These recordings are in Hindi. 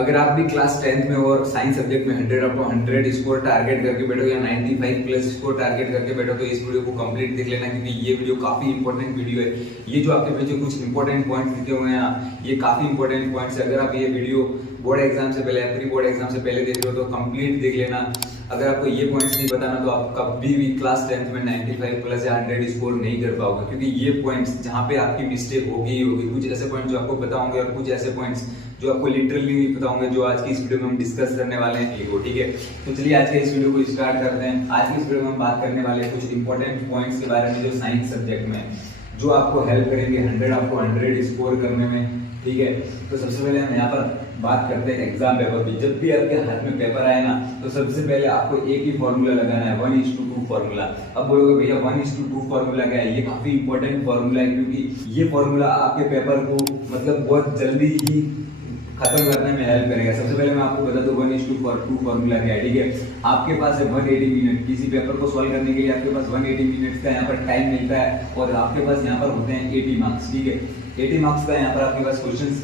अगर आप भी क्लास 10th में और साइंस सब्जेक्ट में 100 आपको 100 स्कोर टारगेट करके बैठो या 95 प्लस स्कोर टारगेट करके बैठो तो इस वीडियो को कंप्लीट देख लेना, क्योंकि ये वीडियो काफी इंपॉर्टेंट वीडियो है। ये जो आपके पीछे कुछ इंपॉर्टेंट पॉइंट्स लिखे हुए हैं, ये काफी इंपॉर्टेंट पॉइंट्स है। अगर आप ये वीडियो बोर्ड एग्जाम से पहले या प्री बोर्ड एग्जाम से पहले देख रहे हो तो कंप्लीट देख लेना। अगर आपको ये पॉइंट्स नहीं बताना तो आप कभी भी क्लास 10th में 95 प्लस या 100 स्कोर नहीं कर पाओगे, क्योंकि ये पॉइंट्स जहाँ पे आपकी मिस्टेक होगी ही होगी। कुछ ऐसे पॉइंट्स जो आपको पता होंगे और कुछ ऐसे पॉइंट्स जो आपको लिटरली नहीं पता होंगे, जो आज की इस वीडियो में हम डिस्कस करने वाले हैं। ठीक है, तो चलिए आज के इस वीडियो को स्टार्ट करते हैं। आज की इस वीडियो में हम बात करने वाले हैं कुछ इंपॉर्टेंट पॉइंट्स के बारे में जो साइंस सब्जेक्ट में जो आपको हेल्प करेंगे 100 स्कोर करने में। ठीक है, तो सबसे पहले हम यहाँ पर बात करते हैं एग्जाम पेपर की। जब भी आपके हाथ में पेपर आए ना तो सबसे पहले आपको एक ही फॉर्मूला लगाना है, 1:2 फॉर्मूला। अब बोलोगे भैया 1:2 फॉर्मूला क्या है? ये काफी इंपॉर्टेंट फॉर्मूला है, क्योंकि ये फॉर्मूला आपके पेपर को मतलब बहुत जल्दी ही खत्म करने में हेल्प करेगा। सबसे पहले मैं आपको बता दूं 1:2 फॉर्मूला क्या है। ठीक है, आपके पास है 180 मिनट। किसी पेपर को सॉल्व करने के लिए आपके पास 180 मिनट का यहाँ पर टाइम मिलता है और आपके पास यहाँ पर होते हैं 80 मार्क्स। ठीक है, 80 मार्क्स का यहाँ पर आपके पास क्वेश्चन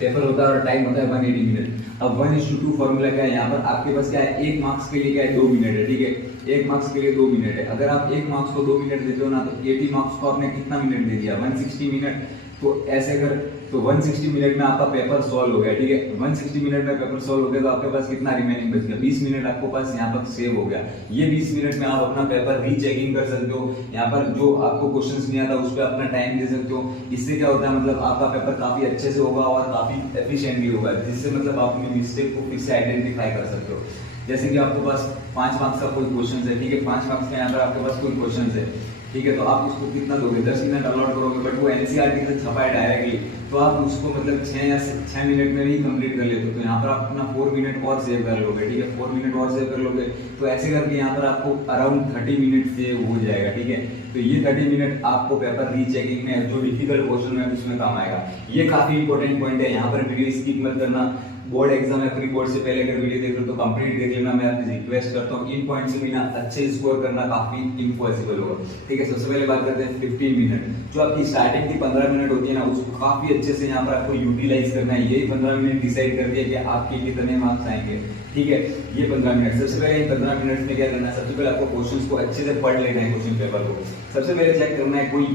पेपर होता है और टाइम होता है 180 मिनट। अब 1:2 फॉर्मूला क्या है? यहाँ पर आपके पास क्या है, 1 मार्क्स के लिए क्या है 2 मिनट है। ठीक है, 1 मार्क्स के लिए 2 मिनट है। अगर आप 1 मार्क्स को 2 मिनट देते हो ना तो 80 मार्क्स को आपने कितना मिनट दे दिया? 160 मिनट। तो ऐसे कर तो 160 मिनट में आपका पेपर सॉल्व हो गया। ठीक है, 160 मिनट में पेपर सॉल्व हो गया तो आपके पास कितना रिमेनिंग बच गया? 20 मिनट आपके पास यहाँ पर सेव हो गया। ये 20 मिनट में आप अपना पेपर रीचेकिंग कर सकते हो। यहाँ पर जो आपको क्वेश्चंस नहीं आता उस पर अपना टाइम दे सकते हो। इससे क्या होता है, मतलब आपका पेपर काफी अच्छे से होगा और काफी एफिशिएंटली होगा, जिससे मतलब आप अपनी मिस्टेक को फिर से आइडेंटिफाई कर सकते हो। जैसे कि आपके पास 5 मार्क्स का कोई क्वेश्चन है। ठीक है, 5 मार्क्स का यहाँ पर आपके पास कोई क्वेश्चन है। ठीक है, तो आप उसको कितना दोगे? 10 मिनट अलॉट करोगे, बट वो एनसीईआरटी से छपा है डायरेक्टली, तो आप उसको मतलब 6 मिनट में ही कंप्लीट कर लेते हो। तो यहाँ पर आप अपना 4 मिनट और सेव कर लोगे। ठीक है, 4 मिनट और सेव कर लोगे तो ऐसे करके यहाँ पर आपको अराउंड 30 मिनट सेव हो जाएगा। ठीक है, तो ये 30 मिनट आपको पेपर रीचेकिंग में जो डिफिकल्ट क्वेश्चन है उसमें काम आएगा। ये काफी इंपॉर्टेंट पॉइंट है। यहाँ पर वीडियो स्किप मत करना। बोर्ड एग्जाम या प्री बोर्ड से पहले अगर वीडियो देख रहे हो तो कंप्लीट देख लेना। मैं आपसे रिक्वेस्ट करता हूँ, इन पॉइंट से बिना अच्छे स्कोर करना काफी इम्पॉसिबल होगा। ठीक है, सबसे पहले बात करते हैं 15 मिनट। जो आपकी स्टार्टिंग की 15 मिनट होती है ना, उसको काफी अच्छे से यहाँ पर आपको यूटिलाइज करना है। यही 15 मिनट डिसाइड करती है कि आपके कितने मार्क्स आएंगे। ठीक है, ये 15 मिनट। सबसे पहले 15 मिनट में क्या करना है, सबसे पहले आपको क्वेश्चंस को अच्छे से पढ़ लेना है। क्वेश्चन पेपर को सबसे पहले चेक करना है कोई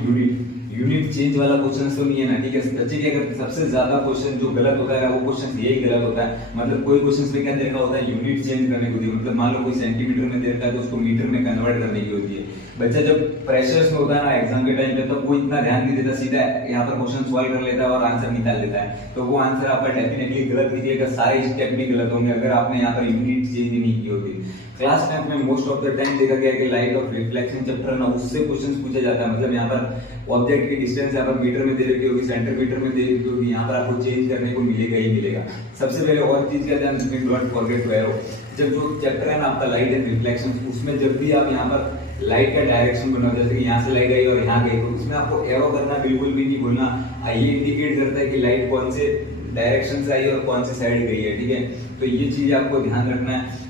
यूनिट चेंज वाला क्वेश्चन तो नहीं है ना। ठीक है, बच्चे की अगर सबसे ज्यादा क्वेश्चन जो गलत होता है वो क्वेश्चन यही गलत होता है। मतलब कोई क्वेश्चन में क्या दे रखा होता है, यूनिट चेंज करने को दी, मतलब मान लो कोई सेंटीमीटर में दे रखा है तो उसको मीटर में कन्वर्ट करने की होती है। बच्चा जब प्रेशर्स में होता है ना एग्जाम के टाइम पे, तो वो इतना ध्यान नहीं देता, सीधा यहाँ पर क्वेश्चन सॉल्व कर लेता है और आंसर निकाल लेता है। तो वो आंसर आपका डेफिनेटली गलत कीजिएगा, सारे स्टेप भी गलत होंगे अगर आपने यहाँ पर यूनिट चेंज नहीं की होती। क्लास 10 में मोस्ट ऑफ द टाइम देखा गया कि लाइट और रिफ्लेक्शन चैप्टर ना उससे क्वेश्चंस पूछा जाता है। मतलब यहाँ पर ऑब्जेक्ट की डिस्टेंस यहाँ पर मीटर में दे रखी होगी, सेंटीमीटर में दे रखी होगी, यहाँ पर आपको चेंज करने को मिलेगा ही मिलेगा। सबसे पहले और चीज का ध्यान रखें, डोंट फॉरगेट टू एरो। जब जो चैप्टर है ना आपका लाइट एंड रिफ्लेक्शन, उसमें जब भी आप यहाँ पर लाइट का डायरेक्शन बनाओ, जैसे कि यहाँ से लाइट आई और यहाँ गई, तो उसमें आपको एरो करना बिल्कुल भी नहीं भूलना। ये इंडिकेट करता है कि लाइट कौन से डायरेक्शन से आई और कौन सी साइड गई है। ठीक है, तो ये चीज आपको ध्यान रखना है,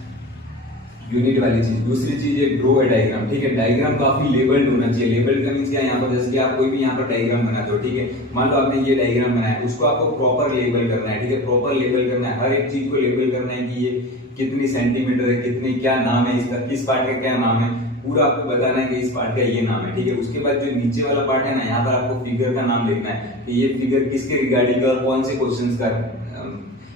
यूनिट वाली चीज। दूसरी चीज है ड्रॉ ए डायग्राम। ठीक है, डायग्राम काफी लेबल्ड होना चाहिए। लेबल्ड का मींस क्या है, यहाँ पर जैसे कि आप कोई भी यहाँ पर डायग्राम बनाते हो। ठीक है, मान लो आपने ये डायग्राम बनाया, उसको आपको प्रॉपर लेबल करना है। ठीक है, प्रॉपर लेबल करना है, हर एक चीज को लेबल करना है कि ये कितनी सेंटीमीटर है, कितनी क्या नाम है इसका, किस पार्ट का क्या नाम है, पूरा आपको बताना है कि इस पार्ट का ये नाम है। ठीक है, उसके बाद जो नीचे वाला पार्ट है ना, यहाँ पर आपको फिगर का नाम लिखना है कि ये फिगर किसके रिगार्डिंग और कौन से क्वेश्चन का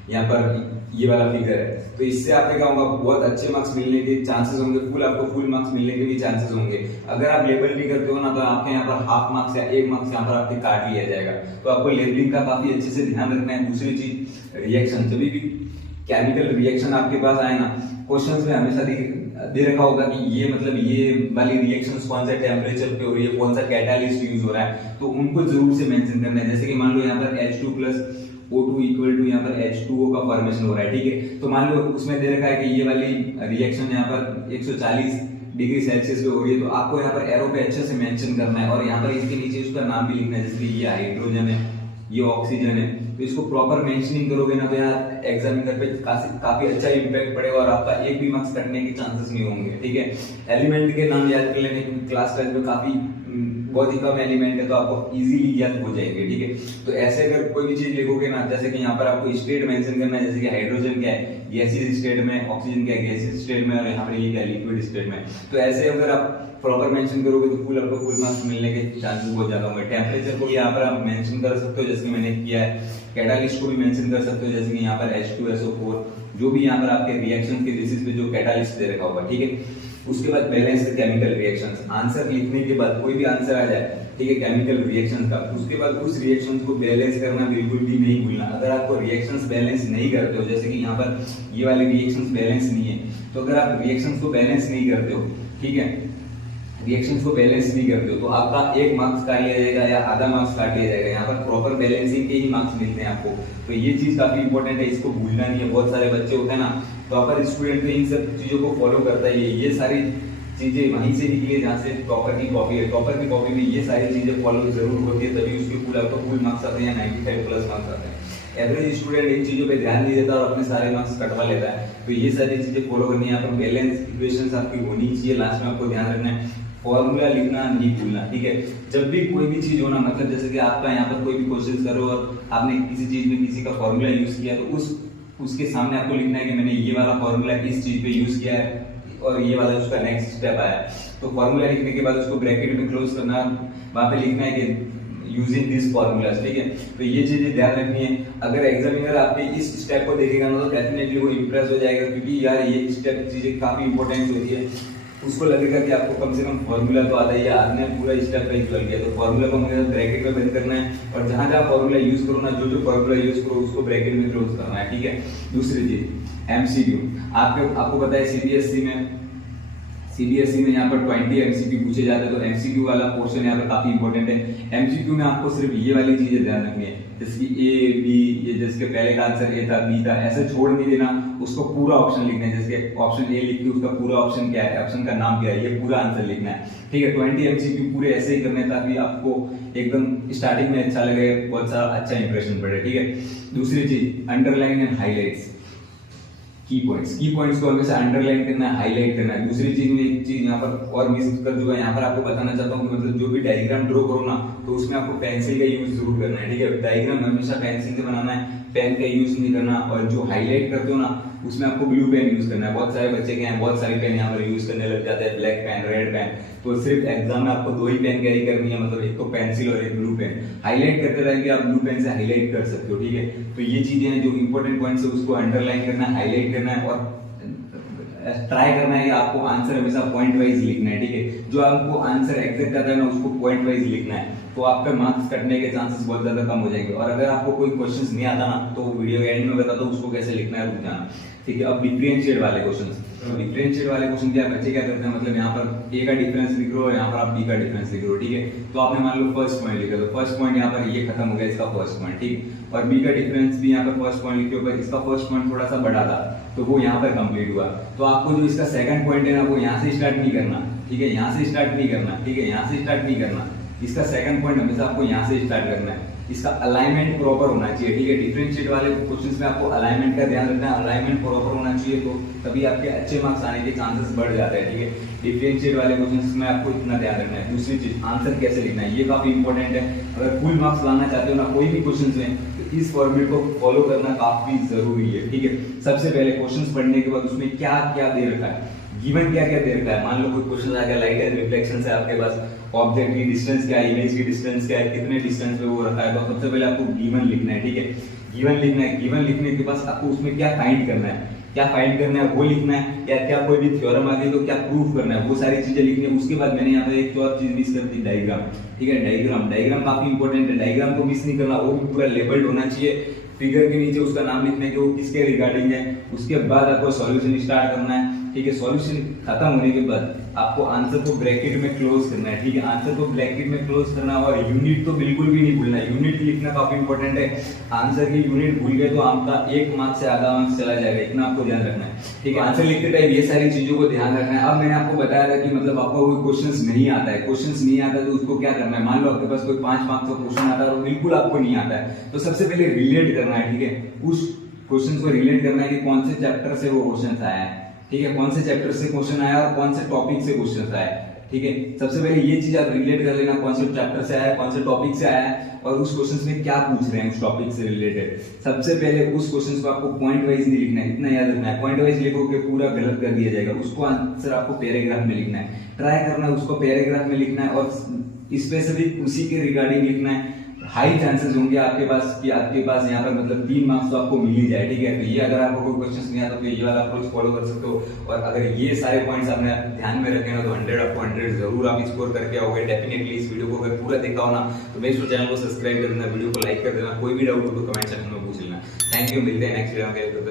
यहाँ पर ये वाला फिगर है। तो इससे आपके क्या होगा, बहुत अच्छे मार्क्स मिलने के चांसेस होंगे, फुल मार्क्स मिलने के भी चांसेस होंगे। अगर आप लेबल नहीं करते हो ना तो आपके यहाँ पर हाफ मार्क्स या 1 मार्क्स यहाँ पर आपके काट लिया जाएगा। तो आपको लेबलिंग का काफी अच्छे से ध्यान रखना है। दूसरी चीज रिएक्शन, जब भी केमिकल रिएक्शन आपके पास आए ना, क्वेश्चंस में हमेशा दे रखा होगा कि ये मतलब ये वाली रिएक्शंस कौन सा टेम्परेचर पे हो रही है, कौन सा कैटालिस्ट यूज हो रहा है, तो उनको जरूर से मेंशन करना है। जैसे कि मान लो यहाँ पर H2 plus O2 equal to यहाँ पर H2O का फॉर्मेशन हो रहा है। ठीक है, तो मान लो उसमें दे रखा है कि ये वाली रिएक्शन यहाँ पर 140 डिग्री सेल्सियस पे हो रही है, तो आपको यहाँ पर एरो पे अच्छे से मेंशन करना है और यहाँ पर इसके नीचे उसका नाम भी लिखना है। जैसे कि ये हाइड्रोजन है, ये ऑक्सीजन है, तो इसको प्रॉपर मेंशनिंग करोगे ना तो यहाँ एग्जामिनर पे काफी अच्छा इंपैक्ट पड़ेगा और आपका एक भी मार्क्स कटने के चांसेस नहीं होंगे। ठीक है, एलिमेंट के नाम याद कर लेने, क्योंकि क्लास 12 में काफी बहुत ही कम एलिमेंट है तो आपको इजीली ज्ञात हो जाएंगे, ठीक है। तो ऐसे अगर कोई भी चीज लिखोगे ना, जैसे कि यहाँ पर आपको स्टेट मेंशन करना है, जैसे कि हाइड्रोजन क्या है गैसियस स्टेट में, ऑक्सीजन क्या है गैसियस स्टेट में, और यहाँ पर ये क्या लिक्विड स्टेट में। तो ऐसे अगर आप प्रॉपर मेंशन करोगे तो आपको फुल मार्क्स मिलने के चांसेस बहुत ज्यादा होंगे। टेम्परेचर को भी यहाँ पर आप मेंशन कर सकते हो जैसे कि मैंने किया है, कैटालिस्ट को भी मेंशन कर सकते हो जैसे कि यहाँ पर H2SO4, जो भी यहाँ पर आपके रिएक्शन के बेसिस पे जो कैटालिस्ट दे रखा होगा, ठीक है। उसके बाद बैलेंस्ड केमिकल रिएक्शंस, आंसर लिखने के बाद कोई भी आंसर आ जाए, ठीक है, केमिकल रिएक्शंस का, उसके बाद उस रिएक्शंस को बैलेंस करना बिल्कुल भी नहीं भूलना। अगर आपको रिएक्शंस बैलेंस नहीं करते हो, जैसे कि यहाँ पर ये वाले रिएक्शंस बैलेंस नहीं है, तो अगर आप रिएक्शंस को बैलेंस नहीं करते हो, ठीक है, रिएक्शंस को बैलेंस नहीं करते हो, तो आपका 1 मार्क्स काट लिया जाएगा या आधा मार्क्स काट लिया जाएगा। यहाँ पर प्रॉपर बैलेंसिंग के ही मार्क्स मिलते हैं आपको। तो ये चीज काफी इंपॉर्टेंट है, इसको भूलना नहीं है। बहुत सारे बच्चे होते हैं ना, प्रॉपर स्टूडेंट तो इन सब चीजों को फॉलो करता ही है। ये सारी चीजें वहीं से निकली है जहाँ से टॉपर की कॉपी है। टॉपर की कॉपी में ये सारी चीजें फॉलो जरूर होती है, तभी उसके फुल मार्क्स आते हैं या 95 प्लस मार्क्स आते हैं। एवरेज स्टूडेंट इन चीजों पे ध्यान नहीं देता और अपने सारे मार्क्स कटवा लेता है। तो ये सारी चीजें फॉलो करनी है। यहाँ पर बैलेंस इक्वेशंस आपकी होनी चाहिए। लास्ट में आपको ध्यान रखना है फॉर्मूला लिखना नहीं भूलना, ठीक है। जब भी कोई भी चीज होना, मतलब जैसे कि आपका यहाँ पर कोई भी क्वेश्चन करो और आपने किसी चीज में किसी का फॉर्मूला यूज किया, तो उसके सामने आपको लिखना है कि मैंने ये वाला फॉर्मूला इस चीज पे यूज किया है और ये वाला उसका नेक्स्ट स्टेप आया। तो फॉर्मूला लिखने के बाद उसको ब्रैकेट में क्लोज करना, वहां पे लिखना है कि यूजिंग दिस फॉर्मूलास, ठीक है। तो ये चीजें ध्यान रखनी है। अगर एग्जामिनर आपके इस स्टेप को देखेगा ना तो डेफिनेटली वो इंप्रेस हो जाएगा, क्योंकि यार ये स्टेप चीजें काफी इंपॉर्टेंट होती है। उसको लगेगा कि आपको कम से कम फॉर्मूला तो आता ही है, आपने पूरा स्टेप पे चल गया। तो फॉर्मूला को हमें ब्रैकेट में बंद करना है और जहां जहां फॉर्मूला यूज करो ना, जो फॉर्मूला यूज करो उसको ब्रैकेट में क्लोज करना है, ठीक है। दूसरी चीज एमसीक्यू, आपको पता है सीबीएसई में यहाँ पर 20 एमसीक्यू पूछे जाते हैं। तो एमसीक्यू वाला पोर्शन यहाँ पर काफी इंपॉर्टेंट है। एमसीक्यू में आपको सिर्फ ये वाली चीजें ध्यान रखनी है, जैसे कि ए बी, ये जिसके पहले का आंसर ए था बी था, ऐसे छोड़ नहीं देना। उसको पूरा ऑप्शन लिखना है, जैसे ऑप्शन ए लिख के उसका पूरा ऑप्शन क्या है, ऑप्शन का नाम क्या है, ये पूरा आंसर लिखना है, ठीक है। 20 एमसीक्यू पूरे ऐसे ही करने ताकि आपको एकदम स्टार्टिंग में अच्छा लगे, बहुत सारा अच्छा इंप्रेशन पड़े, ठीक है। दूसरी चीज अंडरलाइन एंड हाईलाइट्स, की पॉइंट्स को हमेशा अंडरलाइन करना है, हाईलाइट करना है। दूसरी चीज में एक चीज यहाँ पर और मिस कर दूंगा, यहाँ पर आपको बताना चाहता हूँ कि मतलब जो भी डायग्राम ड्रॉ करो ना, तो उसमें आपको पेंसिल का यूज जरूर करना है, ठीक है। डायग्राम हमेशा पेंसिल से बनाना है, पेन का यूज नहीं करना। और जो हाईलाइट करते हो ना, उसमें आपको ब्लू पेन यूज करना है। बहुत सारे बच्चे के हैं बहुत सारे पेन यहाँ पर यूज करने लग जाते हैं, ब्लैक पेन, रेड पेन। तो सिर्फ एग्जाम में आपको 2 ही पेन कैरी करनी है, मतलब एक तो पेंसिल और एक ब्लू पेन। हाईलाइट करते रहेंगे आप, ब्लू पेन से हाईलाइट कर सकते हो, ठीक है। तो ये चीजें हैं जो इंपॉर्टेंट पॉइंट्स है, उसको अंडरलाइन करना है, हाईलाइट करना है और ट्राई करना है कि आपको आंसर हमेशा पॉइंट वाइज लिखना है, ठीक है। जो आपको आंसर एग्जैक्ट आता है ना, उसको पॉइंट वाइज लिखना है, तो आपका मार्क्स कटने के चांसेस बहुत ज्यादा कम हो जाएंगे। और अगर आपको कोई क्वेश्चंस नहीं आता ना, तो वीडियो के एंड में बताता हूं उसको कैसे लिखना है, रुक जाना, ठीक है। अब डिफरेंशिएट वाले क्वेश्चंस, डिफरेंशिएट वाले क्वेश्चन क्या बच्चे क्या करते हैं, मतलब यहाँ पर ए का डिफरेंस लिख रहे हो और यहाँ पर आप बी का डिफरेंस लिख रहे हो, ठीक है। तो आपने मान लो फर्स्ट पॉइंट लिखा, तो फर्स्ट पॉइंट यहाँ पर ये खत्म हो गया, इसका फर्स्ट पॉइंट, ठीक। और बी का डिफरेंस भी यहाँ पर फर्स्ट पॉइंट लिखे हो, पर इसका फर्स्ट पॉइंट थोड़ा सा बड़ा था तो वो यहाँ पर कंप्लीट हुआ। तो आपको जो इसका सेकंड पॉइंट है ना, वो यहाँ से स्टार्ट नहीं करना, ठीक है, यहाँ से स्टार्ट नहीं करना, ठीक है, यहाँ से स्टार्ट नहीं करना। इसका सेकंड पॉइंट हमेशा आपको यहाँ से स्टार्ट करना है। इसका अलाइनमेंट प्रॉपर होना चाहिए, ठीक है। डिफरेंशिएट वाले क्वेश्चंस में आपको अलाइनमेंट का ध्यान रखना है, अलाइनमेंट प्रॉपर होना चाहिए, तो तभी आपके अच्छे मार्क्स आने के चांसेस बढ़ जाते हैं, ठीक है। डिफरेंशिएट वाले क्वेश्चंस में आपको इतना ध्यान रखना है। दूसरी चीज आंसर कैसे लिखना है, ये काफी इंपॉर्टेंट है। अगर फुल मार्क्स लाना चाहते हो ना कोई भी क्वेश्चंस में, तो इस फॉर्मेट को फॉलो करना काफी जरूरी है, ठीक है। सबसे पहले क्वेश्चंस पढ़ने के बाद उसमें क्या क्या दे रखा है, गिवन क्या क्या दे रखा है। मान लो कोई क्वेश्चन आ गया, लाइट एंड रिफ्लेक्शन है आपके पास, ऑब्जेक्ट की डिस्टेंस क्या है, इमेज की डिस्टेंस क्या है, कितने डिस्टेंस पे वो रखा है, तो सबसे पहले आपको गिवन लिखना है, ठीक है। गिवन लिखना है, गिवन लिखने के बाद आपको उसमें क्या फाइंड करना है, क्या फाइंड करना है वो लिखना है, या क्या कोई भी थ्योरम आ गई तो क्या प्रूफ करना है, वो सारी चीजें लिखनी है। उसके बाद मैंने यहाँ पे एक और चीज मिस कर दी, डायग्राम, ठीक है। डायग्राम काफी इंपॉर्टेंट है, डायग्राम को मिस नहीं करना, वो भी पूरा लेबल्ड होना चाहिए। फिगर के नीचे उसका नाम लिखना है कि वो किसके रिगार्डिंग है। उसके बाद आपको सॉल्यूशन स्टार्ट करना है, ठीक है। सॉल्यूशन खत्म होने के बाद आपको आंसर को ब्रैकेट में क्लोज करना है, ठीक है। आंसर को ब्रैकेट में क्लोज करना, और यूनिट तो बिल्कुल भी नहीं भूलना है, यूनिट लिखना काफी इंपॉर्टेंट है। आंसर की यूनिट भूल गए तो आपका 1 मार्क्स से आधा मार्क्स चला जाएगा, इतना आपको ध्यान रखना है, ठीक है। आंसर लिखते टाइम ये सारी चीजों को ध्यान रखना है। अब मैंने आपको बताया था कि मतलब आपको कोई क्वेश्चंस नहीं आता है, क्वेश्चंस नहीं आता तो उसको क्या करना है। मान लो आपके पास कोई 5 मार्क्स का क्वेश्चन आता है और बिल्कुल आपको नहीं आता है, तो सबसे पहले रिलेट करना है, ठीक है। उस क्वेश्चन को रिलेट करना है कि कौन से चैप्टर से वो क्वेश्चन आया है, ठीक है, कौन से चैप्टर से क्वेश्चन आया और कौन से टॉपिक से क्वेश्चन आया है। ठीक है। सबसे पहले ये चीज आप रिलेट कर लेना, कौन से चैप्टर से आया, कौन से टॉपिक से आया है और उस क्वेश्चन में क्या पूछ रहे हैं उस टॉपिक से रिलेटेड। सबसे पहले उस क्वेश्चन को आपको पॉइंट वाइज नहीं लिखना है, इतना याद रखना है। पॉइंट वाइज लिखोगे पूरा गलत कर दिया जाएगा, उसको आंसर आपको पैराग्राफ में लिखना है। ट्राई करना उसको पैराग्राफ में लिखना है और स्पेसिफिक उसी के रिगार्डिंग लिखना है। हाई चांसेस होंगे आपके पास कि आपके पास यहाँ पर मतलब 3 मार्क्स तो आपको मिल ही जाए, ठीक है। तो ये अगर आपको कोई क्वेश्चन नहीं आता तो ये वाला अप्रोच फॉलो कर सकते हो। और अगर ये सारे पॉइंट्स आपने ध्यान में रखे ना तो 100 आपको 100 जरूर आप स्कोर करके आओगे डेफिनेटली। इस वीडियो को अगर पूरा देखा हो ना तो मेरे चैनल को सब्सक्राइब कर देना, वीडियो को लाइक कर देना, कोई भी डाउट हो तो कमेंट सेक्शन में पूछ लेना। थैंक यू, मिलते हैं नेक्स्ट वीडियो में।